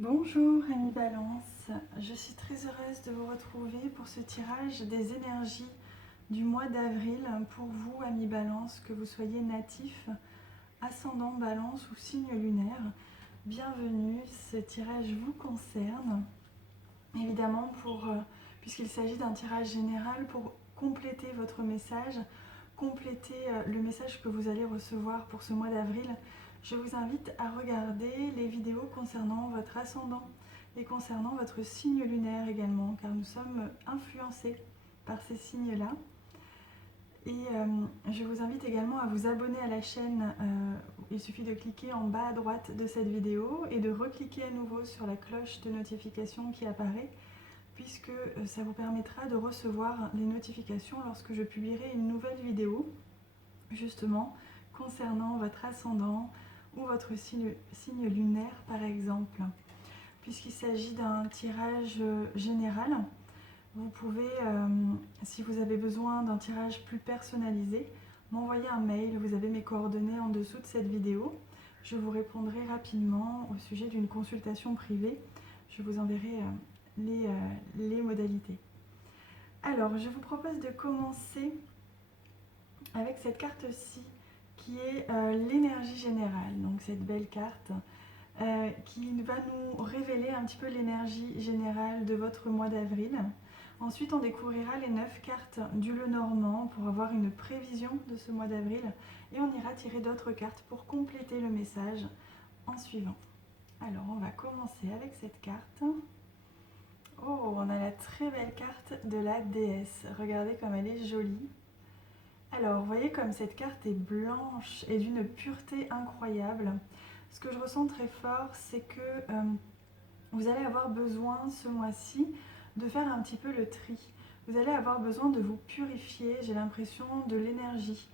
Bonjour Amis Balance, je suis très heureuse de vous retrouver pour ce tirage des énergies du mois d'avril pour vous Amis Balance, que vous soyez natif, ascendant Balance ou signe lunaire. Bienvenue, ce tirage vous concerne, évidemment puisqu'il s'agit d'un tirage général pour compléter votre message, compléter le message que vous allez recevoir pour ce mois d'avril. Je vous invite à regarder les vidéos concernant votre ascendant et concernant votre signe lunaire également, car nous sommes influencés par ces signes-là. Et je vous invite également à vous abonner à la chaîne. Il suffit de cliquer en bas à droite de cette vidéo et de recliquer à nouveau sur la cloche de notification qui apparaît, puisque ça vous permettra de recevoir les notifications lorsque je publierai une nouvelle vidéo, justement, concernant votre ascendant ou votre signe lunaire par exemple. Puisqu'il s'agit d'un tirage général, vous pouvez, si vous avez besoin d'un tirage plus personnalisé, m'envoyer un mail. Vous avez mes coordonnées en dessous de cette vidéo. Je vous répondrai rapidement au sujet d'une consultation privée. Je vous enverrai les modalités. Alors, je vous propose de commencer avec cette carte-ci qui est l'énergie générale. Donc cette belle carte qui va nous révéler un petit peu l'énergie générale de votre mois d'avril. Ensuite, on découvrira les 9 cartes du Lenormand pour avoir une prévision de ce mois d'avril. Et on ira tirer d'autres cartes pour compléter le message en suivant. Alors, on va commencer avec cette carte. Oh, on a la très belle carte de la déesse. Regardez comme elle est jolie. Alors, vous voyez comme cette carte est blanche et d'une pureté incroyable. Ce que je ressens très fort, c'est que vous allez avoir besoin ce mois-ci de faire un petit peu le tri. Vous allez avoir besoin de vous purifier, j'ai l'impression, de l'énergie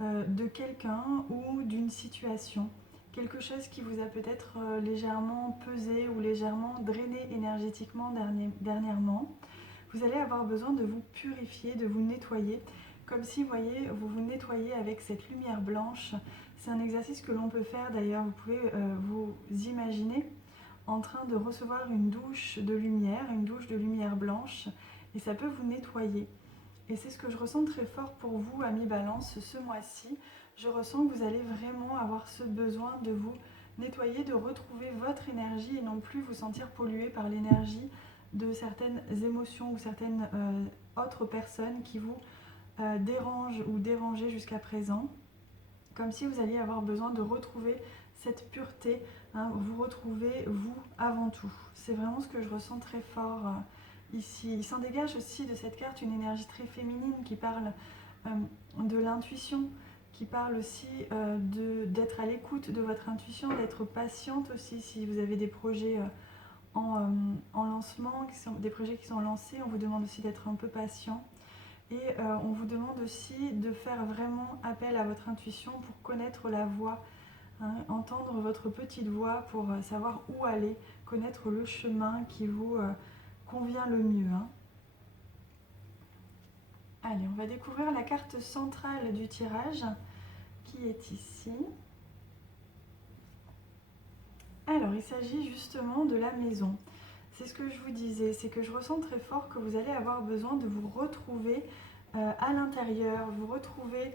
de quelqu'un ou d'une situation. Quelque chose qui vous a peut-être légèrement pesé ou légèrement drainé énergétiquement dernièrement. Vous allez avoir besoin de vous purifier, de vous nettoyer. Comme si, vous voyez, vous vous nettoyez avec cette lumière blanche. C'est un exercice que l'on peut faire d'ailleurs. Vous pouvez vous imaginer en train de recevoir une douche de lumière blanche, et ça peut vous nettoyer. Et c'est ce que je ressens très fort pour vous, amis Balance, ce mois-ci. Je ressens que vous allez vraiment avoir ce besoin de vous nettoyer, de retrouver votre énergie et non plus vous sentir pollué par l'énergie de certaines émotions ou certaines autres personnes qui vous dérangent ou dérangeaient jusqu'à présent. Comme si vous alliez avoir besoin de retrouver cette pureté, hein, vous retrouvez vous avant tout. C'est vraiment ce que je ressens très fort ici. Il s'en dégage aussi de cette carte une énergie très féminine qui parle de l'intuition, qui parle aussi d'être à l'écoute de votre intuition, d'être patiente aussi si vous avez des projets en lancement, des projets qui sont lancés. On vous demande aussi d'être un peu patient. Et on vous demande aussi de faire vraiment appel à votre intuition pour connaître la voie, hein, entendre votre petite voix pour savoir où aller, connaître le chemin qui vous convient le mieux. Hein. Allez, on va découvrir la carte centrale du tirage qui est ici. Alors, il s'agit justement de la maison. C'est ce que je vous disais, c'est que je ressens très fort que vous allez avoir besoin de vous retrouver à l'intérieur, vous retrouver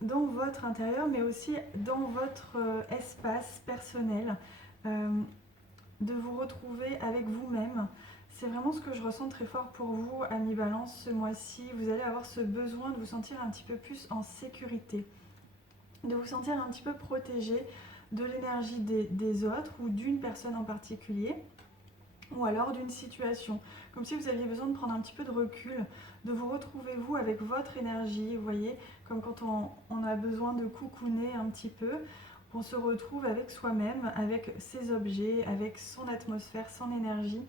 dans votre intérieur, mais aussi dans votre espace personnel, de vous retrouver avec vous-même. C'est vraiment ce que je ressens très fort pour vous, amis Balance, ce mois-ci. Vous allez avoir ce besoin de vous sentir un petit peu plus en sécurité, de vous sentir un petit peu protégé de l'énergie des autres ou d'une personne en particulier, ou alors d'une situation. Comme si vous aviez besoin de prendre un petit peu de recul, de vous retrouver vous avec votre énergie, vous voyez, comme quand on a besoin de cocooner un petit peu, on se retrouve avec soi-même, avec ses objets, avec son atmosphère, son énergie,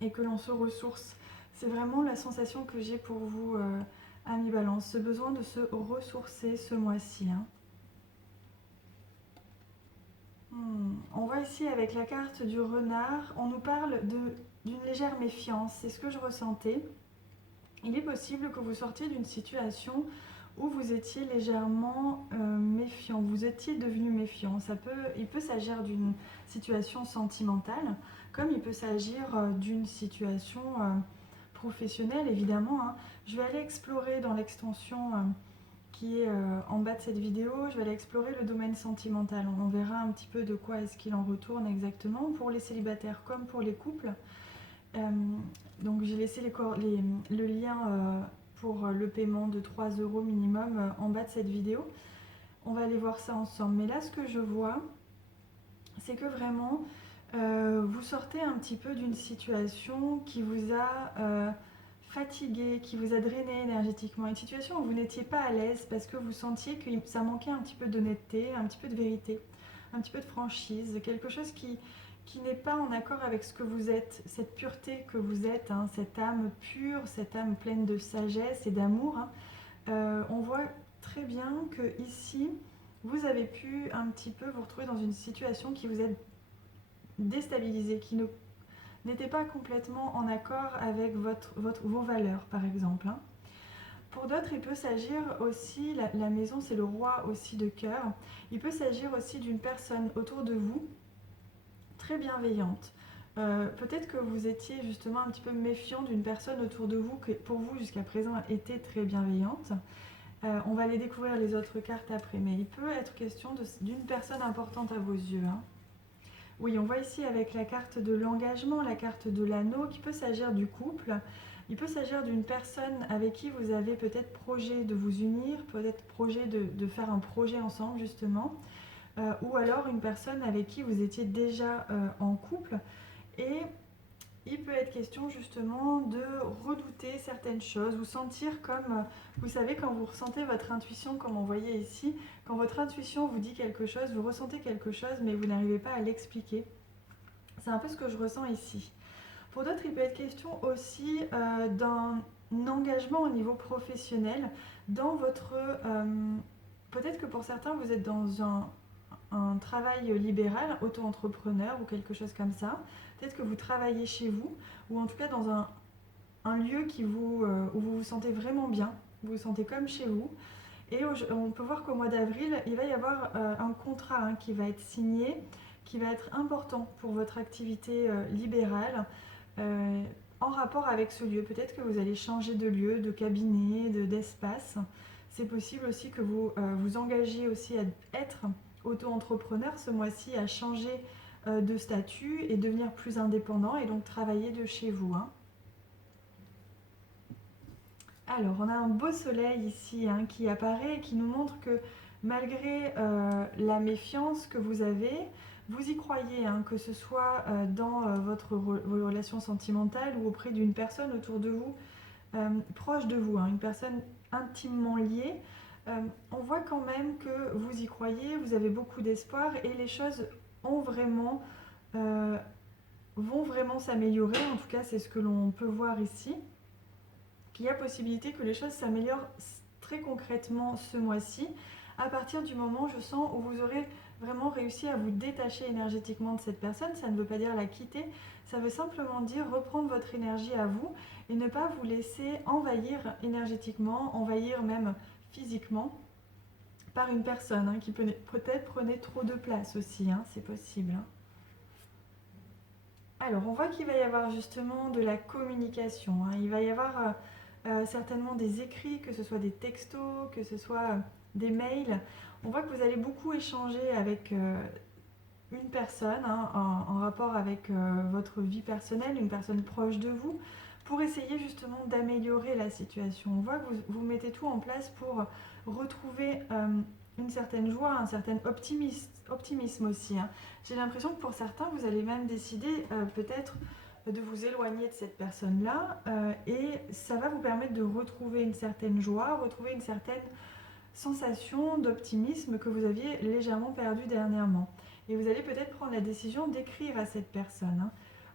et que l'on se ressource. C'est vraiment la sensation que j'ai pour vous, amis Balance, ce besoin de se ressourcer ce mois-ci. Hein. On voit ici avec la carte du renard, on nous parle d'une légère méfiance, c'est ce que je ressentais. Il est possible que vous sortiez d'une situation ou vous étiez légèrement méfiant, vous étiez devenu méfiant. Il peut s'agir d'une situation sentimentale, comme il peut s'agir d'une situation professionnelle, évidemment, hein. Je vais aller explorer dans l'extension qui est en bas de cette vidéo, je vais aller explorer le domaine sentimental. On verra un petit peu de quoi est-ce qu'il en retourne exactement, pour les célibataires comme pour les couples. Donc j'ai laissé le lien pour le paiement de 3 € minimum en bas de cette vidéo. On va aller voir ça ensemble. Mais là, ce que je vois, c'est que vraiment, vous sortez un petit peu d'une situation qui vous a fatigué, qui vous a drainé énergétiquement. Une situation où vous n'étiez pas à l'aise parce que vous sentiez que ça manquait un petit peu d'honnêteté, un petit peu de vérité, un petit peu de franchise, quelque chose qui n'est pas en accord avec ce que vous êtes, cette pureté que vous êtes, hein, cette âme pure, cette âme pleine de sagesse et d'amour, hein. On voit très bien que ici, vous avez pu un petit peu vous retrouver dans une situation qui vous a déstabilisé, qui n'était pas complètement en accord avec vos valeurs, par exemple, hein. Pour d'autres, il peut s'agir aussi, la maison c'est le roi aussi de cœur, il peut s'agir aussi d'une personne autour de vous très bienveillante. Peut-être que vous étiez justement un petit peu méfiant d'une personne autour de vous qui pour vous jusqu'à présent était très bienveillante. On va aller découvrir les autres cartes après, mais il peut être question d'une personne importante à vos yeux, hein. Oui, on voit ici avec la carte de l'engagement, la carte de l'anneau, qu'il peut s'agir du couple. Il peut s'agir d'une personne avec qui vous avez peut-être projet de vous unir, peut-être projet de faire un projet ensemble justement, ou alors une personne avec qui vous étiez déjà en couple. Et il peut être question justement de redouter certaines choses, vous sentir comme, vous savez, quand vous ressentez votre intuition, comme on voyait ici, quand votre intuition vous dit quelque chose, vous ressentez quelque chose, mais vous n'arrivez pas à l'expliquer. C'est un peu ce que je ressens ici. Pour d'autres, il peut être question aussi d'un engagement au niveau professionnel dans votre... peut-être que pour certains, vous êtes dans un travail libéral, auto-entrepreneur ou quelque chose comme ça. Peut-être que vous travaillez chez vous, ou en tout cas dans un lieu où vous vous sentez vraiment bien, vous vous sentez comme chez vous. Et on peut voir qu'au mois d'avril, il va y avoir un contrat, hein, qui va être signé, qui va être important pour votre activité libérale, en rapport avec ce lieu. Peut-être que vous allez changer de lieu, de cabinet, d'espace. C'est possible aussi que vous vous engagiez aussi à être auto-entrepreneur ce mois-ci, à changer de statut et devenir plus indépendant et donc travailler de chez vous, hein. Alors, on a un beau soleil ici, hein, qui apparaît et qui nous montre que malgré la méfiance que vous avez, vous y croyez, hein, que ce soit dans vos relations sentimentales ou auprès d'une personne autour de vous, proche de vous, hein, une personne intimement liée. On voit quand même que vous y croyez, vous avez beaucoup d'espoir et les choses vont vraiment s'améliorer. En tout cas, c'est ce que l'on peut voir ici. Qu'il y a possibilité que les choses s'améliorent très concrètement ce mois-ci, à partir du moment, je sens, où vous aurez vraiment réussi à vous détacher énergétiquement de cette personne. Ça ne veut pas dire la quitter, ça veut simplement dire reprendre votre énergie à vous et ne pas vous laisser envahir énergétiquement, envahir même physiquement par une personne, hein, qui peut-être prenait trop de place aussi, hein, c'est possible, hein. Alors, on voit qu'il va y avoir justement de la communication, hein. Il va y avoir certainement des écrits, que ce soit des textos, que ce soit des mails. On voit que vous allez beaucoup échanger avec une personne, hein, en rapport avec votre vie personnelle, une personne proche de vous, pour essayer justement d'améliorer la situation. On voit que vous mettez tout en place pour retrouver une certaine joie, un certain optimisme aussi, hein. J'ai l'impression que pour certains, vous allez même décider peut-être de vous éloigner de cette personne-là, et ça va vous permettre de retrouver une certaine joie, retrouver une certaine sensation d'optimisme que vous aviez légèrement perdue dernièrement. Et vous allez peut-être prendre la décision d'écrire à cette personne, hein.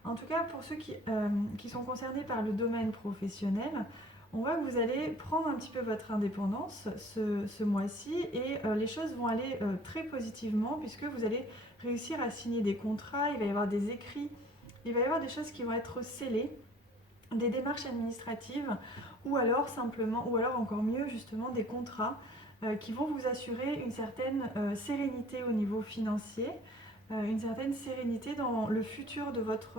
En tout cas, pour ceux qui sont concernés par le domaine professionnel, on voit que vous allez prendre un petit peu votre indépendance ce mois-ci et les choses vont aller très positivement puisque vous allez réussir à signer des contrats, il va y avoir des écrits, il va y avoir des choses qui vont être scellées, des démarches administratives ou alors simplement, ou alors encore mieux justement des contrats qui vont vous assurer une certaine sérénité au niveau financier, une certaine sérénité dans le futur de votre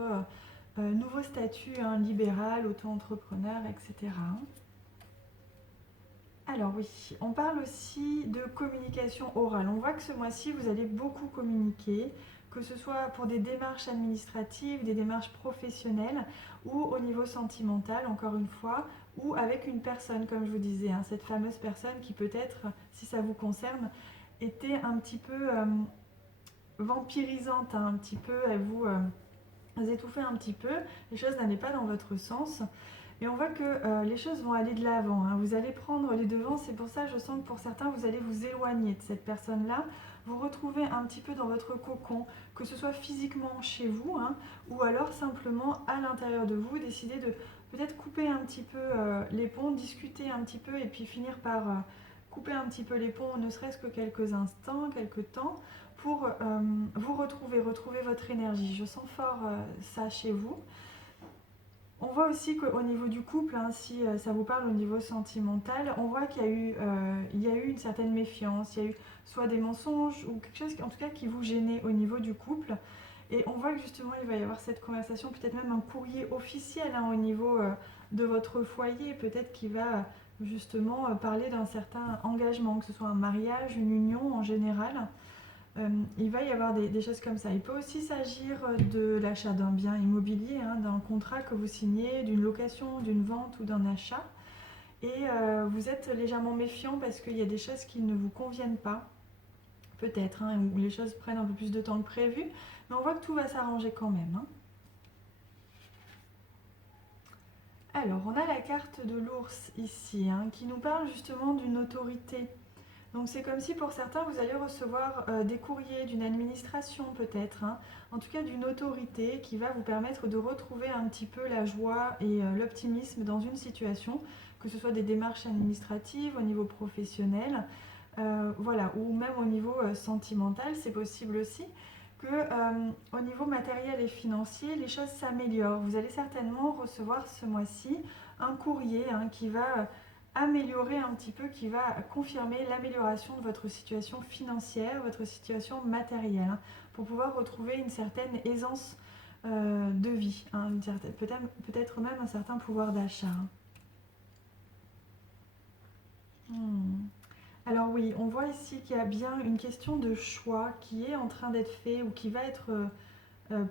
nouveau statut hein, libéral, auto-entrepreneur, etc. Alors oui, on parle aussi de communication orale. On voit que ce mois-ci, vous allez beaucoup communiquer, que ce soit pour des démarches administratives, des démarches professionnelles ou au niveau sentimental, encore une fois, ou avec une personne, comme je vous disais, hein, cette fameuse personne qui peut-être, si ça vous concerne, était un petit peu vampirisante, hein, un petit peu, elle vous étouffait un petit peu, les choses n'allaient pas dans votre sens. Et on voit que les choses vont aller de l'avant, hein. Vous allez prendre les devants, c'est pour ça je sens que pour certains vous allez vous éloigner de cette personne-là, vous retrouver un petit peu dans votre cocon, que ce soit physiquement chez vous, hein, ou alors simplement à l'intérieur de vous, décider de peut-être couper un petit peu les ponts, discuter un petit peu et puis finir par couper un petit peu les ponts, ne serait-ce que quelques instants, quelques temps, pour vous retrouver votre énergie. Je sens fort ça chez vous. On voit aussi qu'au niveau du couple, hein, si ça vous parle au niveau sentimental, on voit il y a eu une certaine méfiance, il y a eu soit des mensonges ou quelque chose en tout cas qui vous gênait au niveau du couple. Et on voit que justement il va y avoir cette conversation, peut-être même un courrier officiel hein, au niveau de votre foyer, peut-être qui va justement parler d'un certain engagement, que ce soit un mariage, une union en général. Il va y avoir des choses comme ça. Il peut aussi s'agir de l'achat d'un bien immobilier, hein, d'un contrat que vous signez, d'une location, d'une vente ou d'un achat. Et vous êtes légèrement méfiant parce qu'il y a des choses qui ne vous conviennent pas, peut-être, hein, où les choses prennent un peu plus de temps que prévu. Mais on voit que tout va s'arranger quand même, hein. Alors, on a la carte de l'ours ici, hein, qui nous parle justement d'une autorité. Donc c'est comme si pour certains vous allez recevoir des courriers d'une administration peut-être, hein, en tout cas d'une autorité qui va vous permettre de retrouver un petit peu la joie et l'optimisme dans une situation, que ce soit des démarches administratives au niveau professionnel, voilà, ou même au niveau sentimental, c'est possible aussi que au niveau matériel et financier, les choses s'améliorent. Vous allez certainement recevoir ce mois-ci un courrier hein, qui va améliorer un petit peu, qui va confirmer l'amélioration de votre situation financière, votre situation matérielle, hein, pour pouvoir retrouver une certaine aisance de vie, hein, peut-être même un certain pouvoir d'achat. Alors oui, on voit ici qu'il y a bien une question de choix qui est en train d'être fait ou qui va être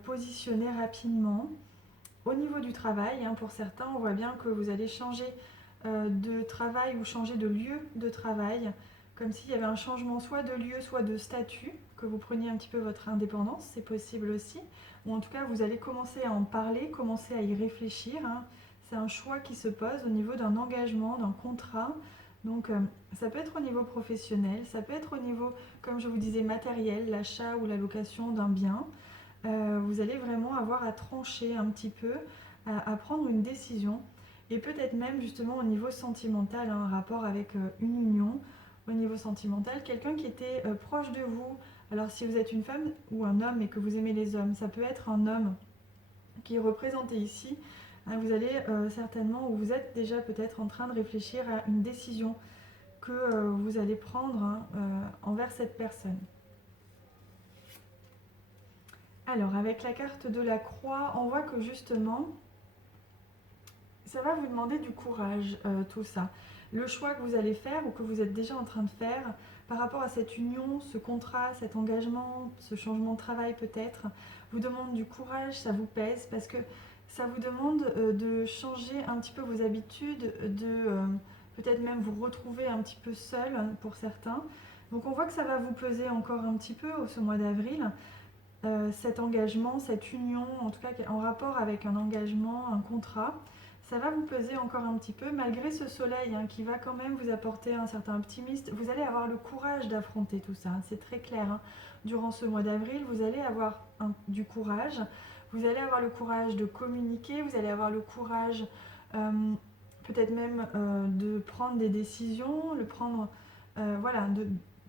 positionné rapidement. Au niveau du travail, hein, pour certains, on voit bien que vous allez changer de travail ou changer de lieu de travail, comme s'il y avait un changement soit de lieu, soit de statut, que vous preniez un petit peu votre indépendance, c'est possible aussi. Ou en tout cas, vous allez commencer à en parler, commencer à y réfléchir, hein. C'est un choix qui se pose au niveau d'un engagement, d'un contrat. Donc ça peut être au niveau professionnel, ça peut être au niveau, comme je vous disais, matériel, l'achat ou la location d'un bien. Vous allez vraiment avoir à trancher un petit peu, à prendre une décision. Et peut-être même justement au niveau sentimental, un rapport avec une union, au niveau sentimental, quelqu'un qui était proche de vous. Alors si vous êtes une femme ou un homme et que vous aimez les hommes, ça peut être un homme qui est représenté ici. Hein, vous allez certainement, ou vous êtes déjà peut-être en train de réfléchir à une décision que vous allez prendre hein, envers cette personne. Alors avec la carte de la croix, on voit que justement, ça va vous demander du courage, tout ça. Le choix que vous allez faire ou que vous êtes déjà en train de faire par rapport à cette union, ce contrat, cet engagement, ce changement de travail peut-être, vous demande du courage, ça vous pèse parce que ça vous demande de changer un petit peu vos habitudes, de peut-être même vous retrouver un petit peu seul pour certains. Donc on voit que ça va vous peser encore un petit peu ce mois d'avril. Cet engagement, cette union, en tout cas en rapport avec un engagement, un contrat, ça va vous peser encore un petit peu, malgré ce soleil hein, qui va quand même vous apporter un certain optimisme. Vous allez avoir le courage d'affronter tout ça, c'est très clair. Hein. Durant ce mois d'avril, vous allez avoir du courage, vous allez avoir le courage de communiquer, vous allez avoir le courage peut-être même de prendre des décisions, voilà,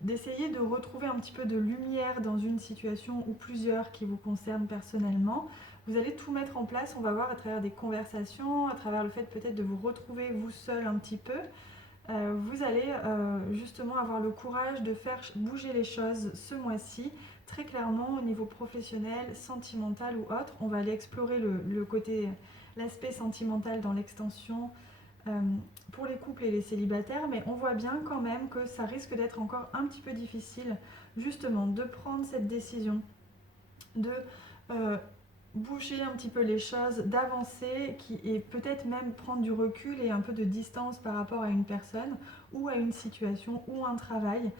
d'essayer de retrouver un petit peu de lumière dans une situation ou plusieurs qui vous concernent personnellement. Vous allez tout mettre en place, on va voir à travers des conversations, à travers le fait peut-être de vous retrouver vous seul un petit peu. Vous allez justement avoir le courage de faire bouger les choses ce mois-ci, très clairement au niveau professionnel, sentimental ou autre. On va aller explorer l'aspect sentimental dans l'extension pour les couples et les célibataires, mais on voit bien quand même que ça risque d'être encore un petit peu difficile justement de prendre cette décision, de bouger un petit peu les choses, d'avancer et peut-être même prendre du recul et un peu de distance par rapport à une personne ou à une situation ou un travail.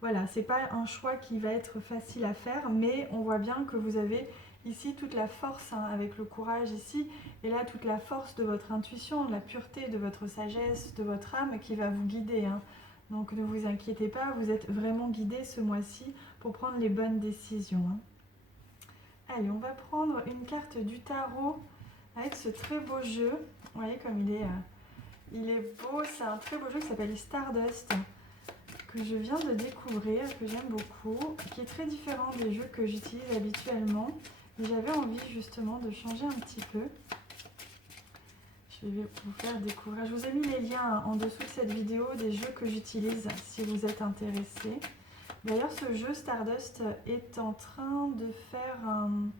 Voilà, c'est pas un choix qui va être facile à faire, mais on voit bien que vous avez ici toute la force avec le courage ici, et là toute la force de votre intuition, de la pureté de votre sagesse, de votre âme qui va vous guider. Donc ne vous inquiétez pas, vous êtes vraiment guidé ce mois-ci pour prendre les bonnes décisions. Allez, on va prendre une carte du tarot avec ce très beau jeu. Vous voyez comme il est beau, c'est un très beau jeu qui s'appelle Stardust, que je viens de découvrir, que j'aime beaucoup, qui est très différent des jeux que j'utilise habituellement. Et j'avais envie justement de changer un petit peu. Je vais vous faire découvrir. Je vous ai mis les liens en dessous de cette vidéo des jeux que j'utilise si vous êtes intéressés. D'ailleurs, ce jeu Stardust est en train de faire un...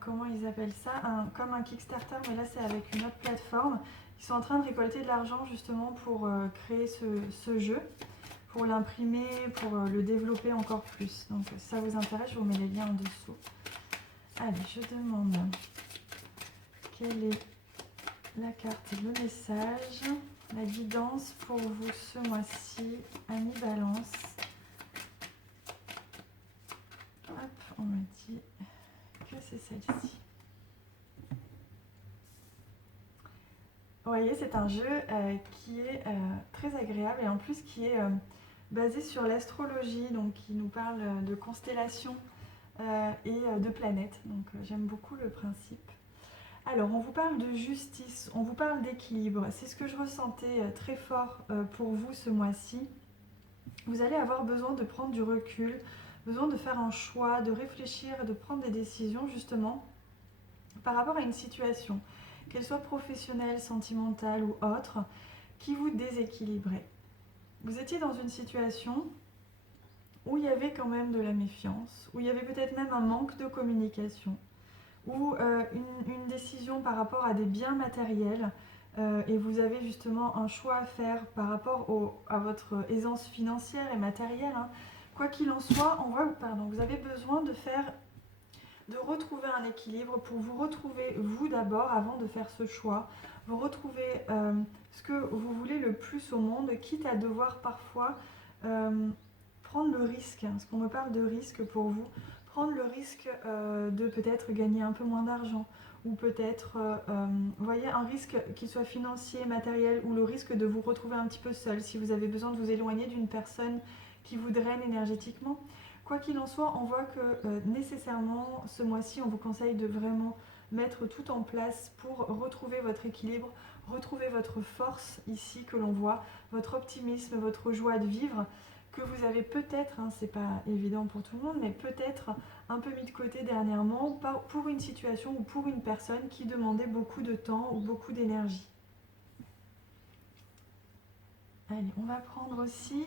comment ils appellent ça, comme un Kickstarter, mais là c'est avec une autre plateforme. Ils sont en train de récolter de l'argent justement pour créer ce jeu, pour l'imprimer, pour le développer encore plus. Donc si ça vous intéresse, je vous mets les liens en dessous. Allez, je demande quelle est la carte, le message, la guidance pour vous ce mois-ci, Amis Balance. Hop, on me dit que c'est celle-ci. Vous voyez, c'est un jeu qui est très agréable et en plus qui est basé sur l'astrologie, donc qui nous parle de constellations et de planètes. Donc j'aime beaucoup le principe. Alors, on vous parle de justice, on vous parle d'équilibre. C'est ce que je ressentais très fort pour vous ce mois-ci. Vous allez avoir besoin de prendre du recul, besoin de faire un choix, de réfléchir, de prendre des décisions justement par rapport à une situation, qu'elle soit professionnelle, sentimentale ou autre, qui vous déséquilibrait. Vous étiez dans une situation où il y avait quand même de la méfiance, où il y avait peut-être même un manque de communication, ou une décision par rapport à des biens matériels, et vous avez justement un choix à faire par rapport à votre aisance financière et matérielle. Quoi qu'il en soit, vous avez besoin de retrouver un équilibre pour vous retrouver vous d'abord avant de faire ce choix, vous retrouver ce que vous voulez le plus au monde, quitte à devoir parfois prendre le risque, parce qu'on me parle de risque pour vous, prendre le risque de peut-être gagner un peu moins d'argent, ou peut-être, vous voyez, un risque qui soit financier, matériel, ou le risque de vous retrouver un petit peu seul, si vous avez besoin de vous éloigner d'une personne qui vous draine énergétiquement. Quoi qu'il en soit, on voit que nécessairement, ce mois-ci, on vous conseille de vraiment mettre tout en place pour retrouver votre équilibre, retrouver votre force ici que l'on voit, votre optimisme, votre joie de vivre, que vous avez peut-être, c'est pas évident pour tout le monde, mais peut-être un peu mis de côté dernièrement pour une situation ou pour une personne qui demandait beaucoup de temps ou beaucoup d'énergie. Allez, on va prendre aussi,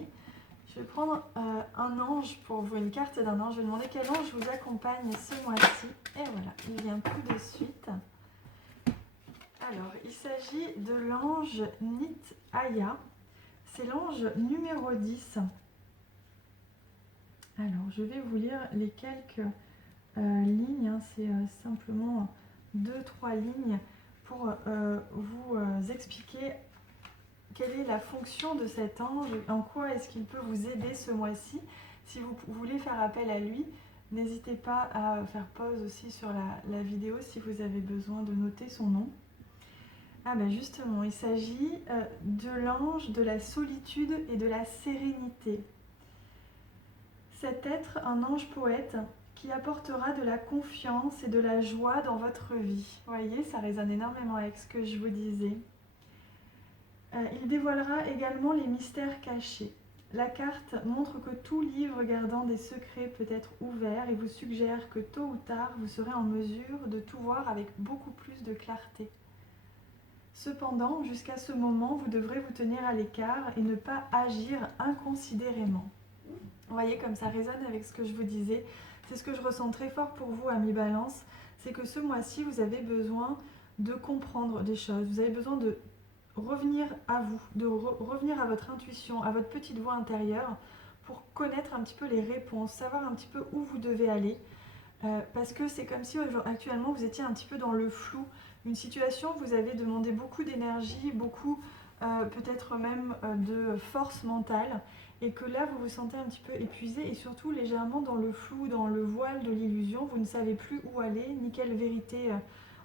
je vais prendre un ange pour vous, une carte d'un ange. Je vais demander quel ange vous accompagne ce mois-ci. Et voilà, il vient tout de suite. Alors, il s'agit de l'ange Nit-Aya. C'est l'ange numéro 10. Alors, je vais vous lire les quelques lignes. C'est simplement 2-3 lignes pour vous expliquer quelle est la fonction de cet ange, en quoi est-ce qu'il peut vous aider ce mois-ci. Si vous voulez faire appel à lui, n'hésitez pas à faire pause aussi sur la vidéo si vous avez besoin de noter son nom. Ah ben justement, il s'agit de l'ange de la solitude et de la sérénité. Cet être, un ange poète, qui apportera de la confiance et de la joie dans votre vie. Vous voyez, ça résonne énormément avec ce que je vous disais. Il dévoilera également les mystères cachés. La carte montre que tout livre gardant des secrets peut être ouvert et vous suggère que tôt ou tard, vous serez en mesure de tout voir avec beaucoup plus de clarté. Cependant, jusqu'à ce moment, vous devrez vous tenir à l'écart et ne pas agir inconsidérément. Vous voyez comme ça résonne avec ce que je vous disais. C'est ce que je ressens très fort pour vous, amis Balance. C'est que ce mois-ci, vous avez besoin de comprendre des choses. Vous avez besoin de revenir à vous, de revenir à votre intuition, à votre petite voix intérieure pour connaître un petit peu les réponses, savoir un petit peu où vous devez aller. Parce que c'est comme si actuellement vous étiez un petit peu dans le flou. Une situation où vous avez demandé beaucoup d'énergie, beaucoup peut-être même de force mentale, et que là vous vous sentez un petit peu épuisé et surtout légèrement dans le flou, dans le voile de l'illusion. Vous ne savez plus où aller, ni quelle vérité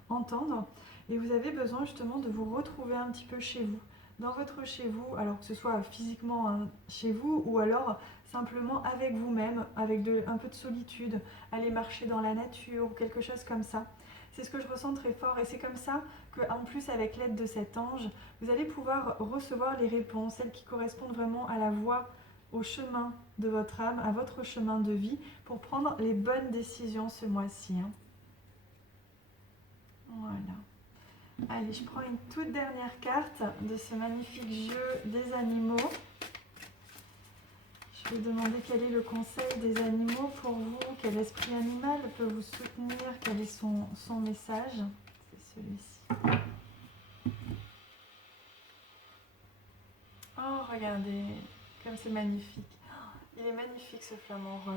entendre. Et vous avez besoin justement de vous retrouver un petit peu chez vous, dans votre chez vous, alors que ce soit physiquement chez vous ou alors simplement avec vous-même, avec un peu de solitude, aller marcher dans la nature ou quelque chose comme ça. C'est ce que je ressens très fort et c'est comme ça qu'en plus avec l'aide de cet ange, vous allez pouvoir recevoir les réponses, celles qui correspondent vraiment à la voie, au chemin de votre âme, à votre chemin de vie pour prendre les bonnes décisions ce mois-ci. Voilà. Allez, je prends une toute dernière carte de ce magnifique jeu des animaux. Je vais demander quel est le conseil des animaux pour vous, quel esprit animal peut vous soutenir, quel est son message. C'est celui-ci. Oh, regardez, comme c'est magnifique. Il est magnifique ce flamant rose.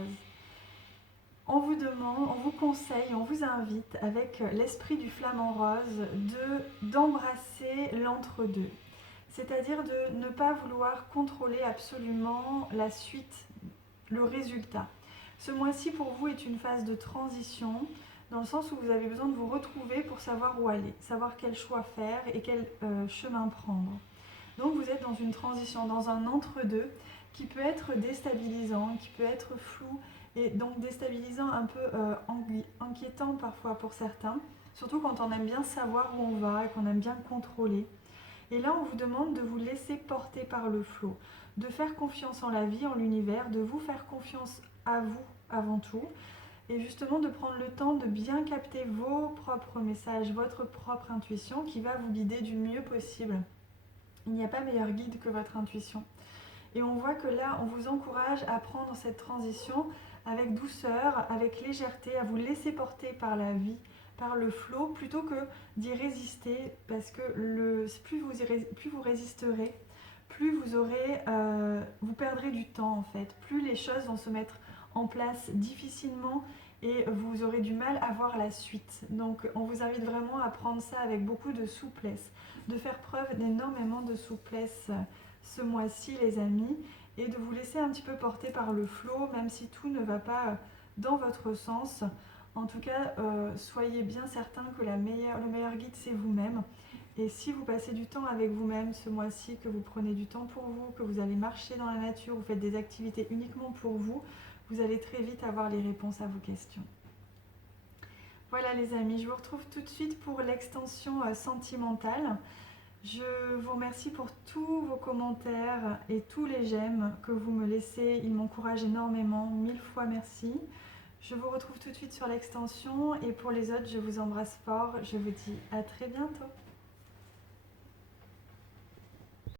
On vous demande, on vous conseille, on vous invite avec l'esprit du flamant rose d'embrasser l'entre-deux. C'est-à-dire de ne pas vouloir contrôler absolument la suite, le résultat. Ce mois-ci pour vous est une phase de transition, dans le sens où vous avez besoin de vous retrouver pour savoir où aller, savoir quel choix faire et quel chemin prendre. Donc vous êtes dans une transition, dans un entre-deux qui peut être déstabilisant, qui peut être flou et donc déstabilisant, un peu inquiétant parfois pour certains, surtout quand on aime bien savoir où on va et qu'on aime bien contrôler. Et là, on vous demande de vous laisser porter par le flot, de faire confiance en la vie, en l'univers, de vous faire confiance à vous avant tout, et justement de prendre le temps de bien capter vos propres messages, votre propre intuition qui va vous guider du mieux possible. Il n'y a pas meilleur guide que votre intuition. Et on voit que là, on vous encourage à prendre cette transition avec douceur, avec légèreté, à vous laisser porter par la vie, par le flot, plutôt que d'y résister, parce que plus vous résisterez, plus vous perdrez du temps en fait, plus les choses vont se mettre en place difficilement et vous aurez du mal à voir la suite. Donc on vous invite vraiment à prendre ça avec beaucoup de souplesse, de faire preuve d'énormément de souplesse ce mois-ci les amis, et de vous laisser un petit peu porter par le flot, même si tout ne va pas dans votre sens. En tout cas, soyez bien certains que le meilleur guide c'est vous-même. Et si vous passez du temps avec vous-même ce mois-ci, que vous prenez du temps pour vous, que vous allez marcher dans la nature, vous faites des activités uniquement pour vous, vous allez très vite avoir les réponses à vos questions. Voilà les amis, je vous retrouve tout de suite pour l'extension sentimentale. Je vous remercie pour tous vos commentaires et tous les j'aime que vous me laissez. Ils m'encouragent énormément. 1000 fois merci. Je vous retrouve tout de suite sur l'extension et pour les autres, je vous embrasse fort. Je vous dis à très bientôt.